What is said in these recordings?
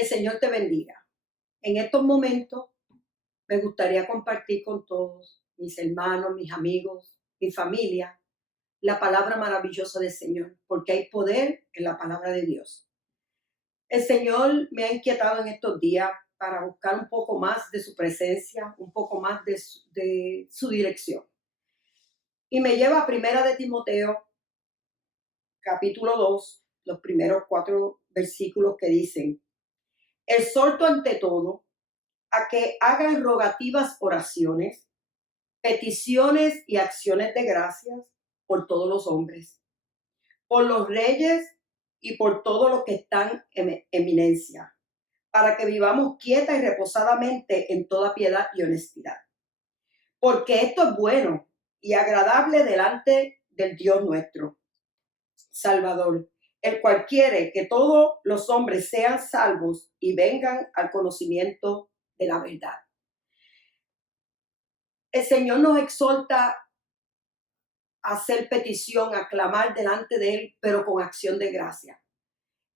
El Señor te bendiga. En estos momentos me gustaría compartir con todos mis hermanos, mis amigos, mi familia, la palabra maravillosa del Señor, porque hay poder en la palabra de Dios. El Señor me ha inquietado en estos días para buscar un poco más de su presencia, un poco más de su dirección. Y me lleva a Primera de Timoteo, capítulo 2, los primeros 4 versículos que dicen: exhorto ante todo a que hagan rogativas oraciones, peticiones y acciones de gracias por todos los hombres, por los reyes y por todos los que están en eminencia, para que vivamos quieta y reposadamente en toda piedad y honestidad. Porque esto es bueno y agradable delante del Dios nuestro, Salvador, el cual quiere que todos los hombres sean salvos y vengan al conocimiento de la verdad. El Señor nos exhorta a hacer petición, a clamar delante de Él, pero con acción de gracia.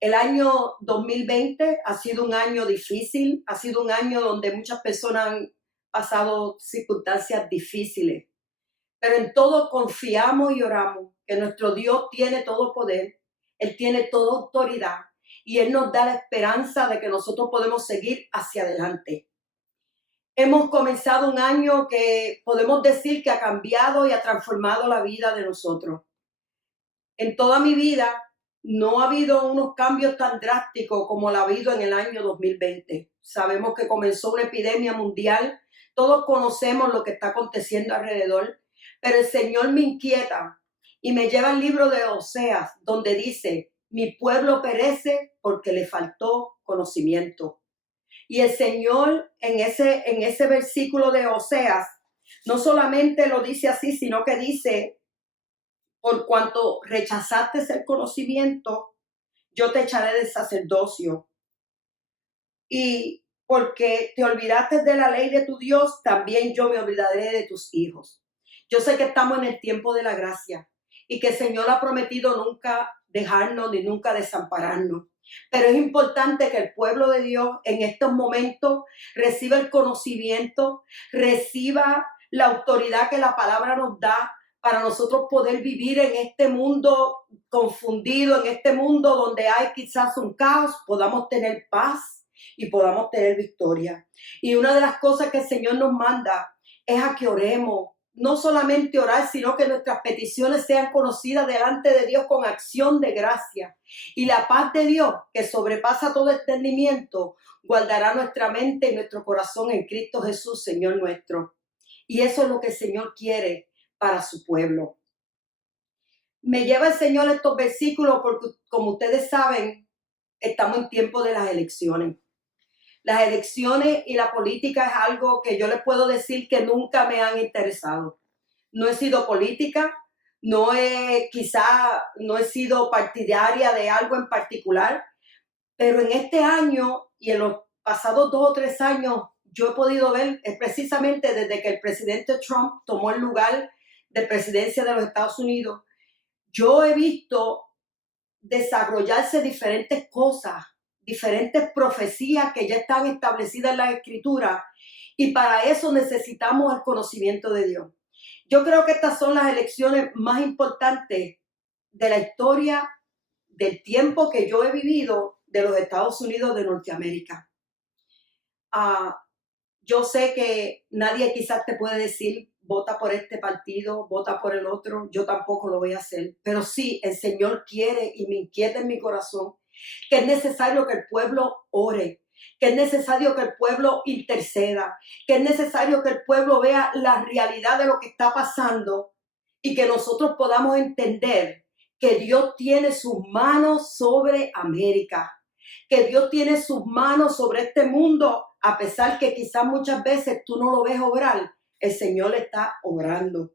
El año 2020 ha sido un año difícil, ha sido un año donde muchas personas han pasado circunstancias difíciles, pero en todo confiamos y oramos que nuestro Dios tiene todo poder, Él tiene toda autoridad y Él nos da la esperanza de que nosotros podemos seguir hacia adelante. Hemos comenzado un año que podemos decir que ha cambiado y ha transformado la vida de nosotros. En toda mi vida no ha habido unos cambios tan drásticos como lo ha habido en el año 2020. Sabemos que comenzó una epidemia mundial, todos conocemos lo que está aconteciendo alrededor, pero el Señor me inquieta y me lleva al libro de Oseas, donde dice: mi pueblo perece porque le faltó conocimiento. Y el Señor en ese versículo de Oseas no solamente lo dice así, sino que dice: por cuanto rechazaste el conocimiento, yo te echaré del sacerdocio. Y porque te olvidaste de la ley de tu Dios, también yo me olvidaré de tus hijos. Yo sé que estamos en el tiempo de la gracia y que el Señor ha prometido nunca dejarnos ni nunca desampararnos. Pero es importante que el pueblo de Dios en estos momentos reciba el conocimiento, reciba la autoridad que la palabra nos da para nosotros poder vivir en este mundo confundido, en este mundo donde hay quizás un caos, podamos tener paz y podamos tener victoria. Y una de las cosas que el Señor nos manda es a que oremos. No solamente orar, sino que nuestras peticiones sean conocidas delante de Dios con acción de gracia. Y la paz de Dios, que sobrepasa todo entendimiento, guardará nuestra mente y nuestro corazón en Cristo Jesús, Señor nuestro. Y eso es lo que el Señor quiere para su pueblo. Me lleva el Señor estos versículos porque, como ustedes saben, estamos en tiempo de las elecciones. Las elecciones y la política es algo que yo les puedo decir que nunca me han interesado. No he sido política, no he sido partidaria de algo en particular, pero en este año y en los pasados 2 o 3 años yo he podido ver precisamente desde que el presidente Trump tomó el lugar de presidencia de los Estados Unidos, yo he visto desarrollarse diferentes cosas, diferentes profecías que ya están establecidas en la Escritura, y para eso necesitamos el conocimiento de Dios. Yo creo que estas son las elecciones más importantes de la historia del tiempo que yo he vivido de los Estados Unidos de Norteamérica. Ah, yo sé que nadie quizás te puede decir: vota por este partido, vota por el otro. Yo tampoco lo voy a hacer. Pero sí, el Señor quiere y me inquieta en mi corazón que es necesario que el pueblo ore, que es necesario que el pueblo interceda, que es necesario que el pueblo vea la realidad de lo que está pasando y que nosotros podamos entender que Dios tiene sus manos sobre América, que Dios tiene sus manos sobre este mundo, a pesar que quizás muchas veces tú no lo ves obrar, el Señor está obrando.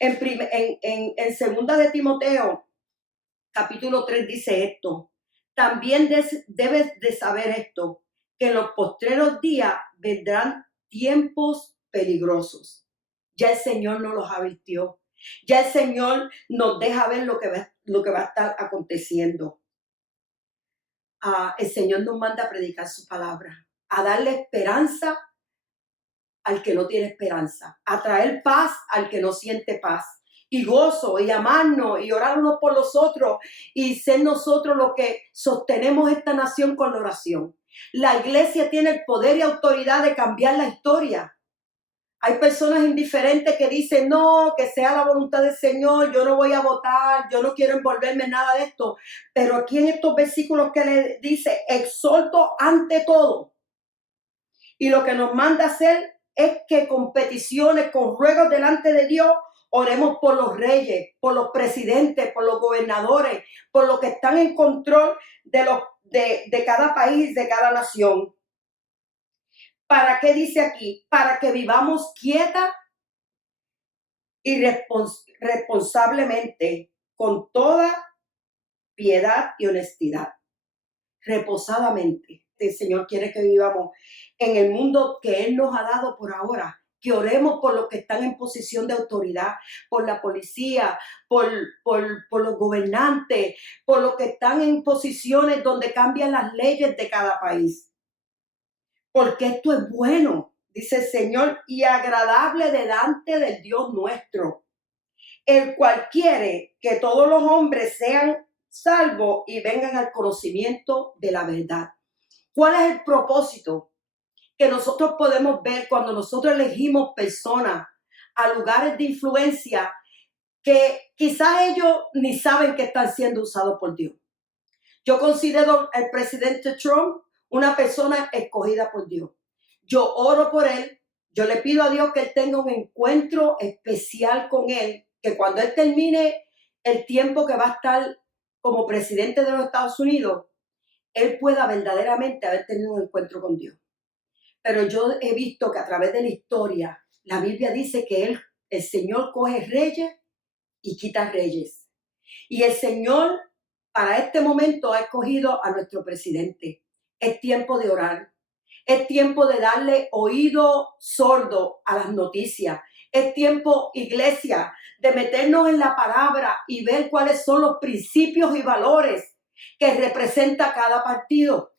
En segunda de Timoteo, capítulo 3 dice esto: también debes de saber esto, que en los postreros días vendrán tiempos peligrosos. Ya el Señor nos los advirtió. Ya el Señor nos deja ver lo que va a estar aconteciendo. el Señor nos manda a predicar su palabra, a darle esperanza al que no tiene esperanza, a traer paz al que no siente paz, y gozo, y amarnos, y orar unos por los otros, y ser nosotros los que sostenemos esta nación con la oración. La iglesia tiene el poder y autoridad de cambiar la historia. Hay personas indiferentes que dicen, no, que sea la voluntad del Señor, yo no voy a votar, yo no quiero envolverme en nada de esto. Pero aquí en estos versículos que le dice, exhorto ante todo. Y lo que nos manda a hacer es que con peticiones, con ruegos delante de Dios, oremos por los reyes, por los presidentes, por los gobernadores, por los que están en control de cada país, de cada nación. ¿Para qué dice aquí? Para que vivamos quieta y responsablemente, con toda piedad y honestidad, reposadamente. El Señor quiere que vivamos en el mundo que Él nos ha dado por ahora, que oremos por los que están en posición de autoridad, por la policía, por los gobernantes, por los que están en posiciones donde cambian las leyes de cada país. Porque esto es bueno, dice el Señor, y agradable delante del Dios nuestro, el cual quiere que todos los hombres sean salvos y vengan al conocimiento de la verdad. ¿Cuál es el propósito que nosotros podemos ver cuando nosotros elegimos personas a lugares de influencia que quizás ellos ni saben que están siendo usados por Dios? Yo considero al presidente Trump una persona escogida por Dios. Yo oro por él, yo le pido a Dios que él tenga un encuentro especial con él, que cuando él termine el tiempo que va a estar como presidente de los Estados Unidos, él pueda verdaderamente haber tenido un encuentro con Dios. Pero yo he visto que a través de la historia, la Biblia dice que el Señor coge reyes y quita reyes. Y el Señor para este momento ha escogido a nuestro presidente. Es tiempo de orar. Es tiempo de darle oído sordo a las noticias. Es tiempo, iglesia, de meternos en la palabra y ver cuáles son los principios y valores que representa cada partido.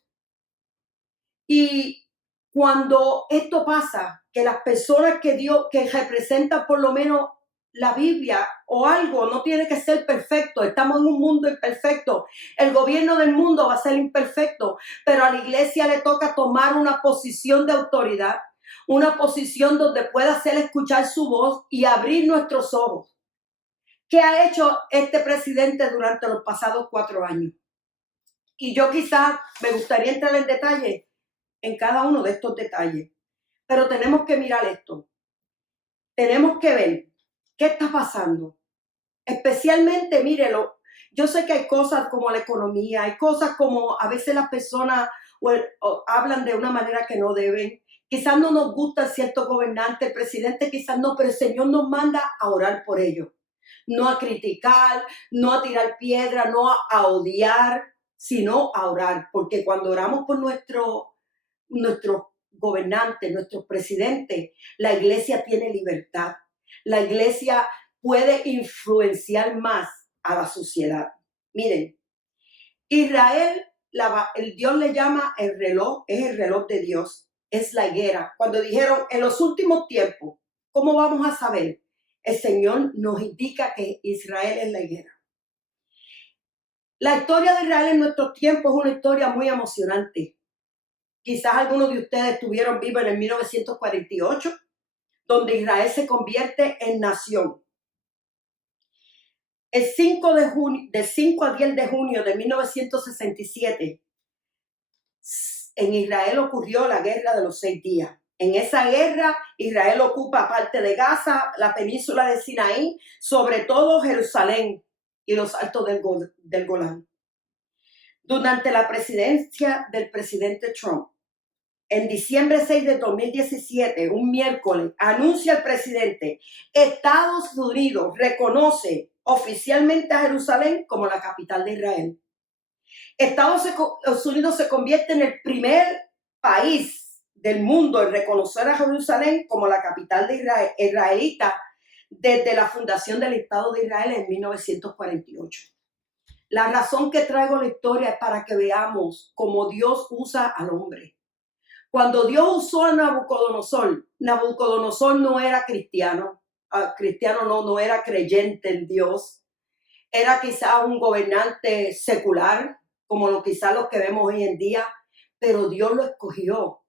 Y cuando esto pasa, que las personas que representan por lo menos la Biblia o algo, no tiene que ser perfecto, estamos en un mundo imperfecto, el gobierno del mundo va a ser imperfecto, pero a la iglesia le toca tomar una posición de autoridad, una posición donde pueda hacer escuchar su voz y abrir nuestros ojos. ¿Qué ha hecho este presidente durante los pasados 4 años? Y yo quizás me gustaría entrar en detalle en cada uno de estos detalles, pero tenemos que mirar esto. Tenemos que ver qué está pasando. Especialmente, mírelo, yo sé que hay cosas como la economía, hay cosas como a veces las personas o hablan de una manera que no deben. Quizás no nos gusta cierto gobernante, el presidente quizás no, pero el Señor nos manda a orar por ellos. No a criticar, no a tirar piedra, no a odiar, sino a orar. Porque cuando oramos por nuestros gobernantes, nuestros presidentes, la iglesia tiene libertad. La iglesia puede influenciar más a la sociedad. Miren, Israel, el Dios le llama el reloj, es el reloj de Dios, es la higuera. Cuando dijeron en los últimos tiempos, ¿cómo vamos a saber? El Señor nos indica que Israel es la higuera. La historia de Israel en nuestros tiempos es una historia muy emocionante. Quizás algunos de ustedes estuvieron vivos en el 1948, donde Israel se convierte en nación. El 5 de junio, del 5 al 10 de junio de 1967, en Israel ocurrió la guerra de los 6 días. En esa guerra, Israel ocupa parte de Gaza, la península de Sinaí, sobre todo Jerusalén y los altos del Golán. Durante la presidencia del presidente Trump, en diciembre 6 de 2017, un miércoles, anuncia el presidente, Estados Unidos reconoce oficialmente a Jerusalén como la capital de Israel. Estados Unidos se convierte en el primer país del mundo en reconocer a Jerusalén como la capital de israelita desde la fundación del Estado de Israel en 1948. La razón que traigo la historia es para que veamos cómo Dios usa al hombre. Cuando Dios usó a Nabucodonosor, Nabucodonosor no era cristiano, no era creyente en Dios, era quizá un gobernante secular, como quizá los que vemos hoy en día, pero Dios lo escogió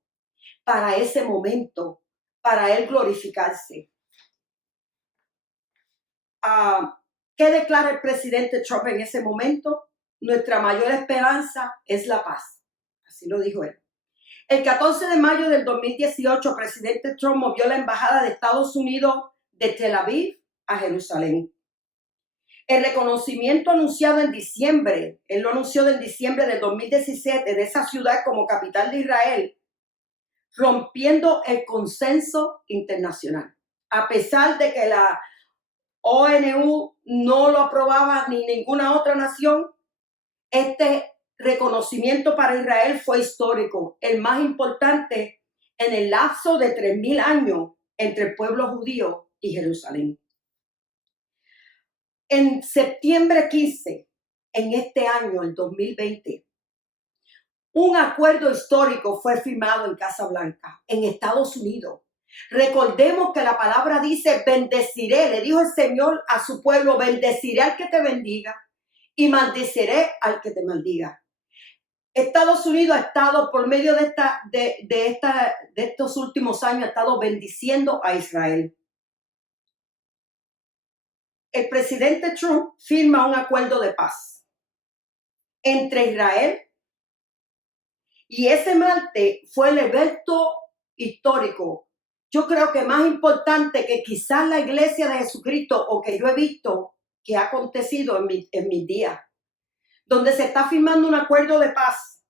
para ese momento, para él glorificarse. ¿Qué declara el presidente Trump en ese momento? Nuestra mayor esperanza es la paz. Así lo dijo él. El 14 de mayo del 2018, el presidente Trump movió la embajada de Estados Unidos de Tel Aviv a Jerusalén. El reconocimiento anunciado en diciembre, él lo anunció en diciembre del 2017, de esa ciudad como capital de Israel, rompiendo el consenso internacional. A pesar de que la ONU no lo aprobaba ni ninguna otra nación, este reconocimiento para Israel fue histórico, el más importante en el lapso de 3,000 años entre el pueblo judío y Jerusalén. En septiembre 15, en este año, el 2020, un acuerdo histórico fue firmado en Casa Blanca, en Estados Unidos. Recordemos que la palabra dice, bendeciré, le dijo el Señor a su pueblo, bendeciré al que te bendiga y maldeciré al que te maldiga. Estados Unidos ha estado, por medio de estos últimos años, ha estado bendiciendo a Israel. El presidente Trump firma un acuerdo de paz entre Israel y ese martes fue el evento histórico. Yo creo que más importante que quizás la iglesia de Jesucristo o que yo he visto que ha acontecido en mis días, donde se está firmando un acuerdo de paz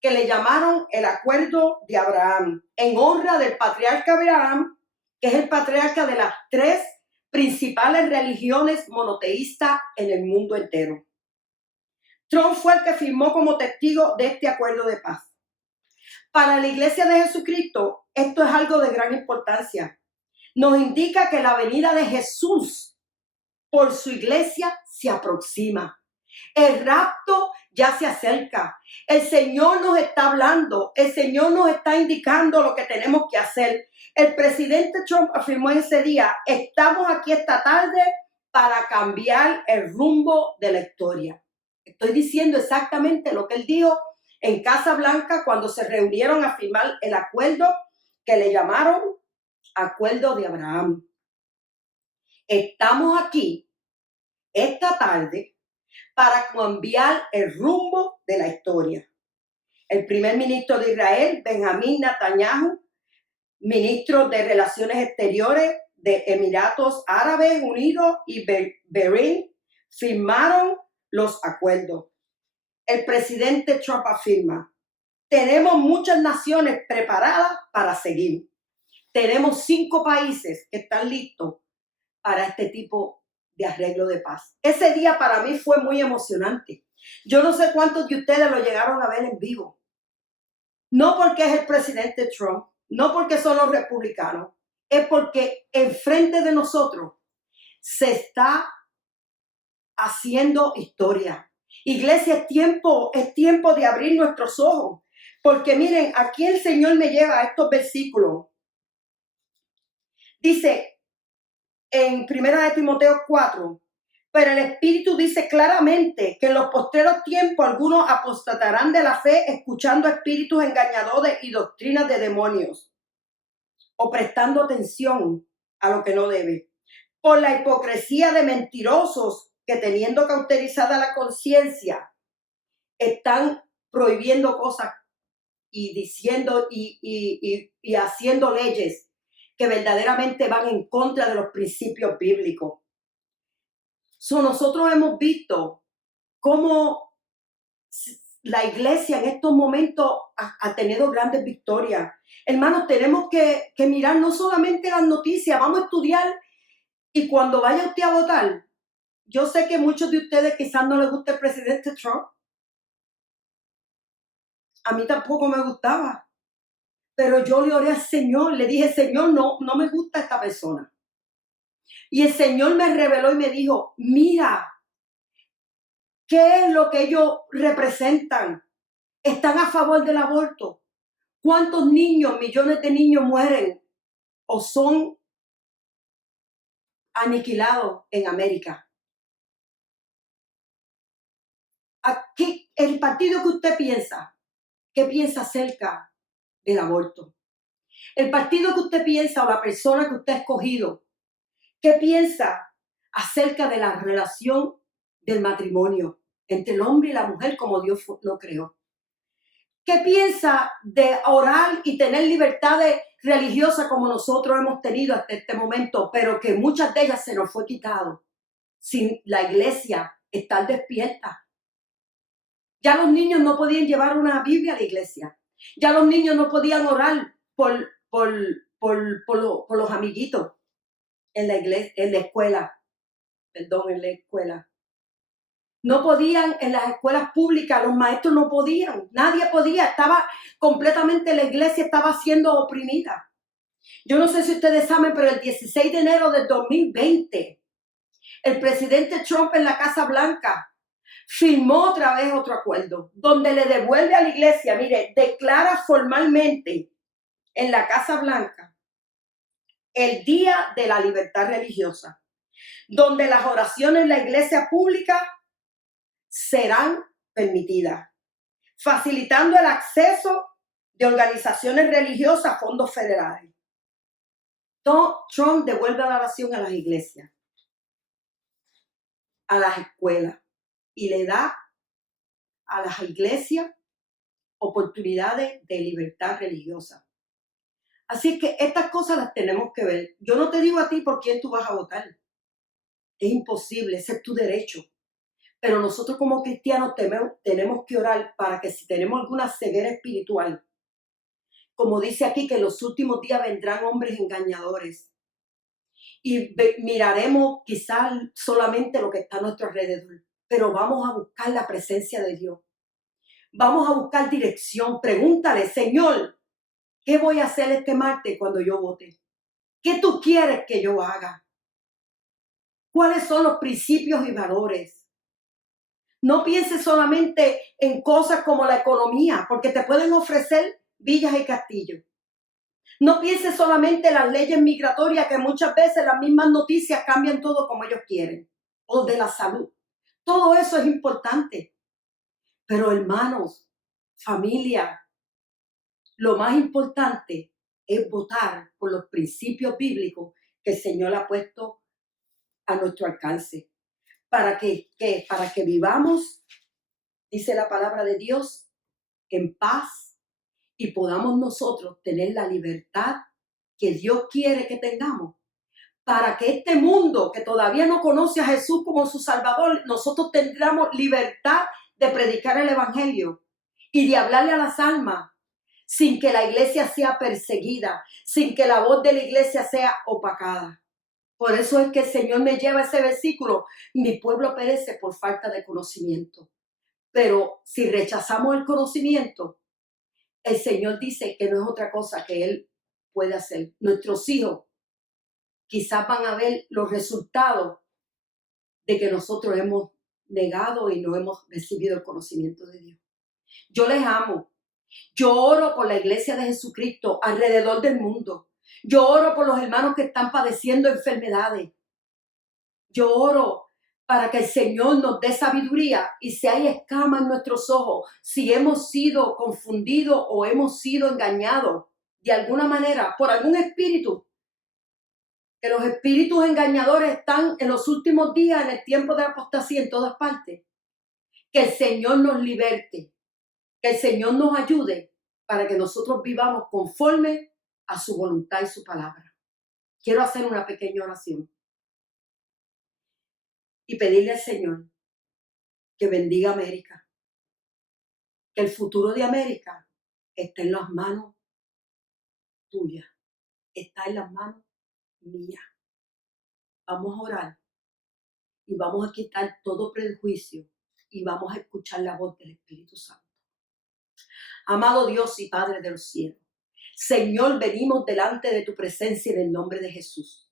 que le llamaron el Acuerdo de Abraham, en honra del patriarca Abraham, que es el patriarca de las 3 principales religiones monoteístas en el mundo entero. Trump fue el que firmó como testigo de este acuerdo de paz. Para la iglesia de Jesucristo, esto es algo de gran importancia. Nos indica que la venida de Jesús por su iglesia se aproxima. El rapto ya se acerca. El Señor nos está hablando. El Señor nos está indicando lo que tenemos que hacer. El presidente Trump afirmó en ese día, estamos aquí esta tarde para cambiar el rumbo de la historia. Estoy diciendo exactamente lo que él dijo en Casa Blanca cuando se reunieron a firmar el acuerdo que le llamaron Acuerdo de Abraham. Estamos aquí esta tarde para cambiar el rumbo de la historia. El primer ministro de Israel, Benjamín Netanyahu, ministro de Relaciones Exteriores de Emiratos Árabes Unidos y Bahrein, firmaron los acuerdos. El presidente Trump afirma, tenemos muchas naciones preparadas para seguir. Tenemos 5 países que están listos para este tipo de arreglo de paz. Ese día para mí fue muy emocionante. Yo no sé cuántos de ustedes lo llegaron a ver en vivo. No porque es el presidente Trump, no porque son los republicanos, es porque enfrente de nosotros se está haciendo historia. Iglesia, es tiempo de abrir nuestros ojos. Porque miren, aquí el Señor me lleva a estos versículos. Dice en 1 Timoteo 4, pero el Espíritu dice claramente que en los postreros tiempos algunos apostatarán de la fe escuchando espíritus engañadores y doctrinas de demonios o prestando atención a lo que no debe. Por la hipocresía de mentirosos que teniendo cauterizada la conciencia están prohibiendo cosas y diciendo y haciendo leyes que verdaderamente van en contra de los principios bíblicos. Nosotros hemos visto cómo la iglesia en estos momentos ha tenido grandes victorias. Hermanos, tenemos que mirar no solamente las noticias, vamos a estudiar y cuando vaya usted a votar, yo sé que muchos de ustedes quizás no les gusta el presidente Trump. A mí tampoco me gustaba. Pero yo le oré al Señor, le dije, Señor, no me gusta esta persona. Y el Señor me reveló y me dijo, mira, ¿Qué es lo que ellos representan? ¿Están a favor del aborto? ¿Cuántos niños, millones de niños mueren o son aniquilados en América? Aquí, el partido que usted piensa, ¿qué piensa acerca del aborto? El partido que usted piensa o la persona que usted ha escogido, ¿qué piensa acerca de la relación del matrimonio entre el hombre y la mujer como Dios lo creó? ¿Qué piensa de orar y tener libertades religiosas como nosotros hemos tenido hasta este momento, pero que muchas de ellas se nos fue quitado sin la iglesia estar despierta? Ya los niños no podían llevar una Biblia a la iglesia. Ya los niños no podían orar por los amiguitos en la iglesia, en la escuela. Perdón, en la escuela. No podían en las escuelas públicas, los maestros no podían, nadie podía, estaba completamente, la iglesia estaba siendo oprimida. Yo no sé si ustedes saben, pero el 16 de enero del 2020, el presidente Trump en la Casa Blanca firmó otra vez otro acuerdo, donde le devuelve a la iglesia, mire, declara formalmente en la Casa Blanca el Día de la Libertad Religiosa, donde las oraciones en la iglesia pública serán permitidas, facilitando el acceso de organizaciones religiosas a fondos federales. Trump devuelve la oración a las iglesias, a las escuelas, y le da a las iglesias oportunidades de libertad religiosa. Así que estas cosas las tenemos que ver. Yo no te digo a ti por quién tú vas a votar. Es imposible, ese es tu derecho. Pero nosotros como cristianos tenemos que orar para que si tenemos alguna ceguera espiritual, como dice aquí, que en los últimos días vendrán hombres engañadores y miraremos quizás solamente lo que está a nuestro alrededor, pero vamos a buscar la presencia de Dios. Vamos a buscar dirección. Pregúntale, Señor, ¿qué voy a hacer este martes cuando yo vote? ¿Qué tú quieres que yo haga? ¿Cuáles son los principios y valores? No pienses solamente en cosas como la economía, porque te pueden ofrecer villas y castillos. No pienses solamente en las leyes migratorias, que muchas veces las mismas noticias cambian todo como ellos quieren, o de la salud. Todo eso es importante. Pero hermanos, familia, lo más importante es votar por los principios bíblicos que el Señor ha puesto a nuestro alcance. Para que vivamos, dice la palabra de Dios, en paz y podamos nosotros tener la libertad que Dios quiere que tengamos. Para que este mundo que todavía no conoce a Jesús como su Salvador, nosotros tendremos libertad de predicar el Evangelio y de hablarle a las almas sin que la iglesia sea perseguida, sin que la voz de la iglesia sea opacada. Por eso es que el Señor me lleva a ese versículo: mi pueblo perece por falta de conocimiento. Pero si rechazamos el conocimiento, el Señor dice que no es otra cosa que Él puede hacer. Nuestros hijos quizás van a ver los resultados de que nosotros hemos negado y no hemos recibido el conocimiento de Dios. Yo les amo. Yo oro por la iglesia de Jesucristo alrededor del mundo. Yo oro por los hermanos que están padeciendo enfermedades. Yo oro para que el Señor nos dé sabiduría, y si hay escamas en nuestros ojos, si hemos sido confundidos o hemos sido engañados de alguna manera por algún espíritu, que los espíritus engañadores están en los últimos días, en el tiempo de la apostasía, en todas partes. Que el Señor nos liberte, que el Señor nos ayude para que nosotros vivamos conforme a su voluntad y su palabra. Quiero hacer una pequeña oración y pedirle al Señor que bendiga América, que el futuro de América está en las manos tuyas, está en las manos mías. Vamos a orar y vamos a quitar todo prejuicio y vamos a escuchar la voz del Espíritu Santo. Amado Dios y Padre de los cielos, Señor, venimos delante de tu presencia en el nombre de Jesús.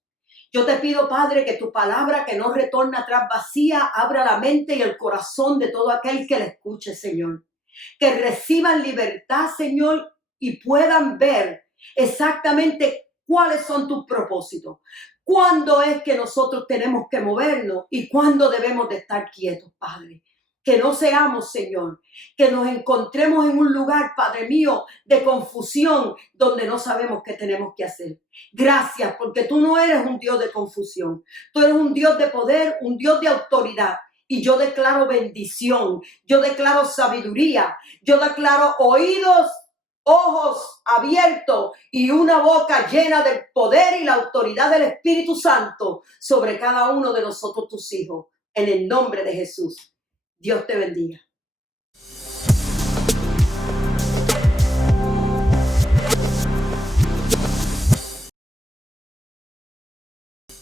Yo te pido, Padre, que tu palabra que no retorna atrás vacía, abra la mente y el corazón de todo aquel que la escuche, Señor. Que reciban libertad, Señor, y puedan ver exactamente cuáles son tus propósitos. ¿Cuándo es que nosotros tenemos que movernos y cuándo debemos de estar quietos, Padre? Que no seamos, Señor, que nos encontremos en un lugar, Padre mío, de confusión donde no sabemos qué tenemos que hacer. Gracias, porque tú no eres un Dios de confusión. Tú eres un Dios de poder, un Dios de autoridad. Y yo declaro bendición, yo declaro sabiduría, yo declaro oídos, ojos abiertos y una boca llena del poder y la autoridad del Espíritu Santo sobre cada uno de nosotros, tus hijos. En el nombre de Jesús. Dios te bendiga.